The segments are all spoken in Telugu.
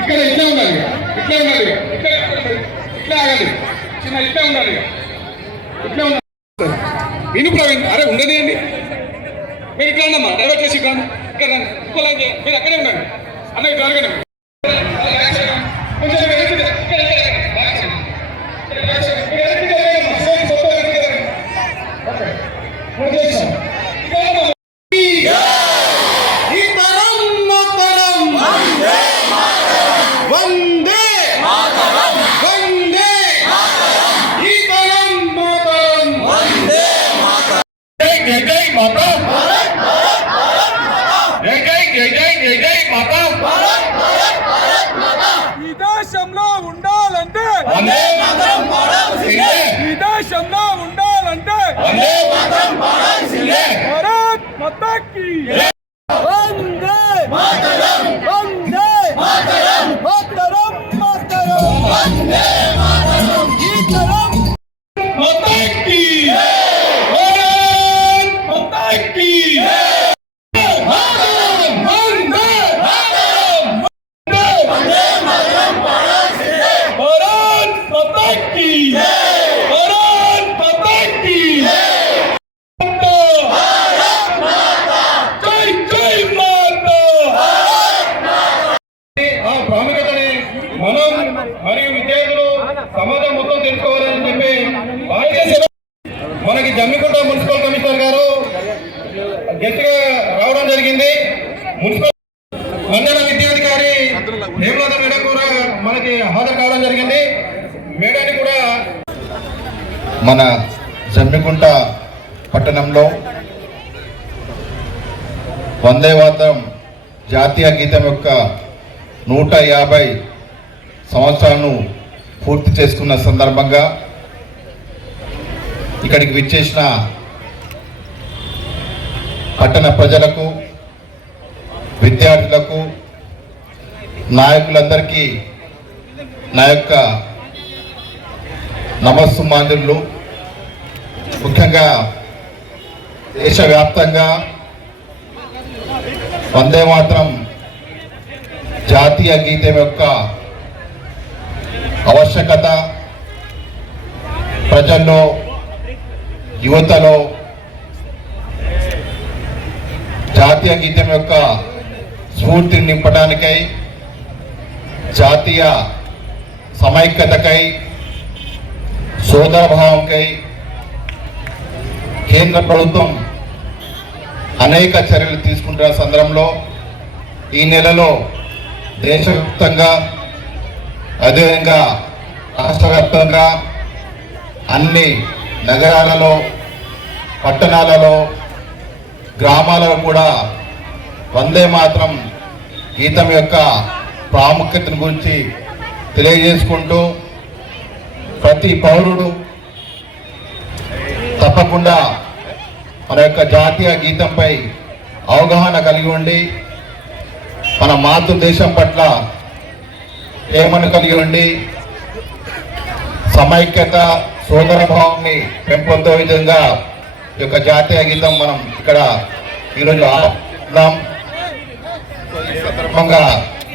ఇక్కడ ఇట్లా ఉండాలి, ఇట్లా ఉండాలి, ఇట్లా ఆగాలి, చిన్న ఇట్లా ఉండాలి, ఇట్లా ఉండాలి. విను ప్రవీణ్, అరే ఉండదు అండి, మీరు ఇట్లా ఉండమ్మా, డైవర్ట్ చేసి ఇక్కడ ఇక్కడ మీరు అక్కడే ఉండండి అన్న, ఇట్లా అడగండి. ఈ దేశంలో ఉండాలంటే భారత్ మాతా కీ వందే మాతరం, వందే మాతరం, మాతరం మాతరం, వందే మాతరం, ఈ తరం మాతా కీ, భారత్ మాతా కీ. మనం మరియు విద్యార్థులు సమాజం మొత్తం తెలుసుకోవాలని చెప్పి మనకి జమ్మికుంట మున్సిపల్ కమిషనర్ గారు గెస్ట్గా రావడం జరిగింది. మున్సిపల్ మండల విద్యాధికారి హేమలత మేడం కూడా మనకి హాజరు కావడం జరిగింది. మేడాన్ని కూడా మన జమ్మికుంట పట్టణంలో వందే మాతరం జాతీయ గీతం యొక్క 150 సంవత్సరాలను పూర్తి చేసుకున్న సందర్భంగా ఇక్కడికి విచ్చేసిన పట్టణ ప్రజలకు, విద్యార్థులకు, నాయకులందరికీ నా యొక్క నమస్సుమాంజలు. ముఖ్యంగా దేశవ్యాప్తంగా వందే మాతరం జాతీయ గీతం యొక్క ఆవశ్యకత ప్రజల్లో, యువతలో జాతీయ గీతం యొక్క స్ఫూర్తిని నింపడానికై, జాతీయ సమైక్యతకై, సోదరభావంకై కేంద్ర ప్రభుత్వం అనేక చర్యలు తీసుకుంటున్న సందర్భంలో ఈ నెలలో దేశవ్యాప్తంగా, అదేవిధంగా రాష్ట్ర వ్యాప్తంగా అన్ని నగరాలలో, పట్టణాలలో, గ్రామాలలో కూడా వందే మాతరం గీతం యొక్క ప్రాముఖ్యతను గురించి తెలియజేసుకుంటూ ప్రతి పౌరుడు తప్పకుండా మన యొక్క జాతీయ గీతంపై అవగాహన కలిగి ఉండి మన మాతృదేశం పట్ల ప్రేమను కలిగి ఉండి సమైక్యత, సోదరభావాన్ని పెంపొందే విధంగా ఈ యొక్క జాతీయ గీతం మనం ఇక్కడ ఈరోజు ఆడుతున్నాం. ఈ సందర్భంగా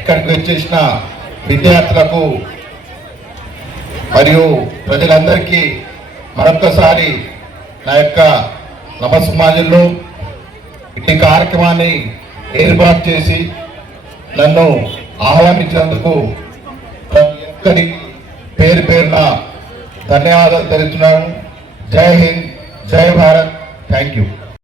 ఇక్కడికి వచ్చేసిన విద్యార్థులకు మరియు ప్రజలందరికీ మరొక్కసారి నా యొక్క నమస్సుమాంజలు. ఈ కార్యక్రమాన్ని ఏర్పాటు చేసి నన్ను ఆహ్వానించినందుకు పేరు పేరున ధన్యవాదాలు తెలుపుతున్నాను. జై హింద్, జై భారత్. Thank you.